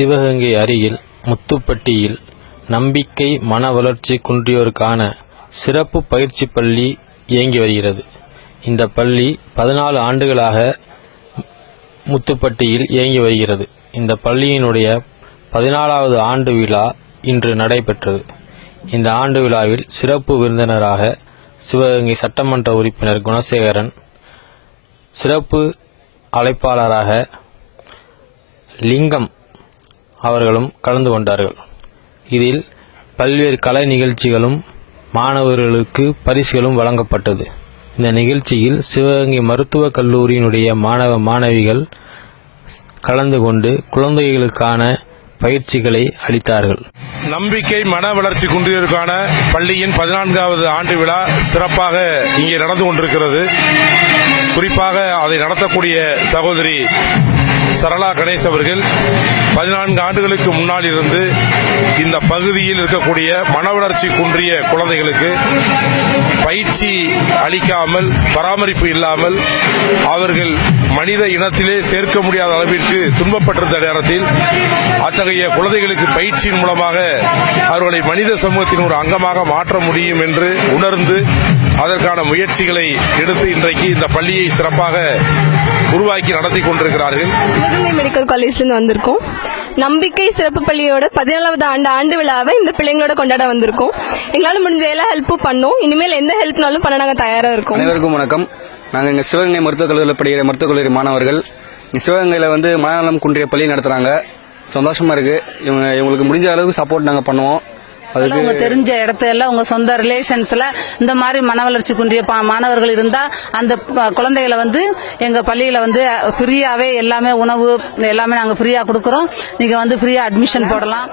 சிவகங்கை அருகில் முத்துப்பட்டியில் நம்பிக்கை மன வளர்ச்சி குன்றியோருக்கான சிறப்பு பயிற்சி பள்ளி இயங்கி வருகிறது. இந்த பள்ளி 14 ஆண்டுகளாக முத்துப்பட்டியில் இயங்கி வருகிறது. இந்த பள்ளியினுடைய 14வது ஆண்டு விழா இன்று நடைபெற்றது. இந்த ஆண்டு விழாவில் சிறப்பு விருந்தினராக சிவகங்கை சட்டமன்ற உறுப்பினர் குணசேகரன், சிறப்பு அழைப்பாளராக லிங்கம் அவர்களும் கலந்து கொண்டார்கள். இதில் பல்வேறு கலை நிகழ்ச்சிகளும் மாணவர்களுக்கு பரிசுகளும் வழங்கப்பட்டது. இந்த நிகழ்ச்சியில் சிவகங்கை மருத்துவக் கல்லூரியினுடைய மாணவ மாணவிகள் கலந்து கொண்டு குழந்தைகளுக்கான பயிற்சிகளை அளித்தார்கள். நம்பிக்கை மன வளர்ச்சி குன்றியோருக்கான பள்ளியின் 14வது ஆண்டு விழா சிறப்பாக இங்கே நடந்து கொண்டிருக்கிறது. குறிப்பாக அதை நடத்தக்கூடிய சகோதரி சரளா கணேஷ் அவர்கள் 14 ஆண்டுகளுக்கு முன்னால் இருந்து இந்த பகுதியில் இருக்கக்கூடிய மன வளர்ச்சி குன்றிய குழந்தைகளுக்கு பயிற்சி அளிக்காமல், பராமரிப்பு இல்லாமல் அவர்கள் மனித இனத்திலே சேர்க்க முடியாத அளவிற்கு துன்பப்பட்டிருந்த நேரத்தில் அத்தகைய குழந்தைகளுக்கு பயிற்சியின் மூலமாக அவர்களை மனித சமூகத்தின் ஒரு அங்கமாக மாற்ற முடியும் என்று உணர்ந்து அதற்கான முயற்சிகளை எடுத்து இன்றைக்கு இந்த பள்ளியை சிறப்பாக உருவாக்கி நடத்தி கொண்டிருக்கிறார்கள். சிவகங்கை மெடிக்கல் காலேஜ்ல வந்திருக்கோம். நம்பிக்கை சிறப்பு பள்ளியோட 14வது ஆண்டு விழாவை இந்த பிள்ளைங்களோட கொண்டாட வந்திருக்கோம். எங்களால முடிஞ்ச எல்லா ஹெல்ப்பும் பண்ணோம். இனிமேல் எந்த ஹெல்ப்னாலும் பண்ண நாங்கள் தயாரா இருக்கோம். அனைவருக்கும் வணக்கம். நாங்கள் இங்கே சிவகங்கை மருத்துவக் கல்லூரியில் படிக்கிற மருத்துவக் கல்லூரி மாணவர்கள். சிவகங்கையில் மனநலம் குன்றிய பள்ளி நடத்துறாங்க. சந்தோஷமா இருக்கு. இவங்களுக்கு முடிஞ்ச அளவுக்கு சப்போர்ட் நாங்கள் பண்ணுவோம். உங்க தெரிஞ்ச இடத்துல உங்க சொந்த ரிலேஷன்ஸ்ல இந்த மாதிரி மன வளர்ச்சி குன்றிய மாணவர்கள் இருந்தா அந்த குழந்தைகளை எங்க பள்ளியில ஃப்ரீயாவே எல்லாமே உணவு எல்லாமே நாங்க ஃப்ரீயா கொடுக்கறோம். நீங்க ஃப்ரீயா அட்மிஷன் போடலாம்.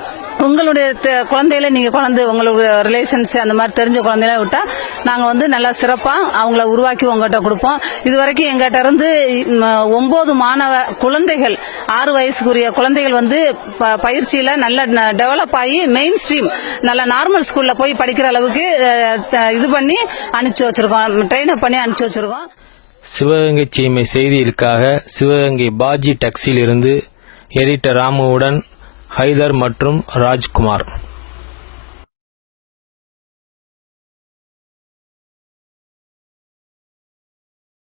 உங்களுடைய குழந்தைகளை நீங்க உங்களுடைய ரிலேஷன்ஸ் அந்த மாதிரி தெரிஞ்ச குழந்தைகளை விட்டா நாங்க நல்லா சிறப்பா அவங்கள உருவாக்கி உங்ககிட்ட கொடுப்போம். இதுவரைக்கும் எங்கிட்ட இருந்து 9 மாணவ குழந்தைகள் 6 வயசுக்குரிய குழந்தைகள் பயிற்சியில நல்ல டெவலப் ஆகி மெயின் ஸ்ட்ரீம் நல்ல நார்மல் ஸ்கூல்ல போய் படிக்கிற அளவுக்கு இது பண்ணி அனுப்பிச்சு வச்சிருக்கோம். ட்ரெயின் அப் பண்ணி அனுப்பிச்சு வச்சிருக்கோம். சிவகங்கை சீமை செய்திகளுக்காக சிவகங்கை பாஜி டாக்ஸியில் இருந்து எடிட்டர் ராமுவுடன் ஹைதர் மற்றும் ராஜ்குமார்.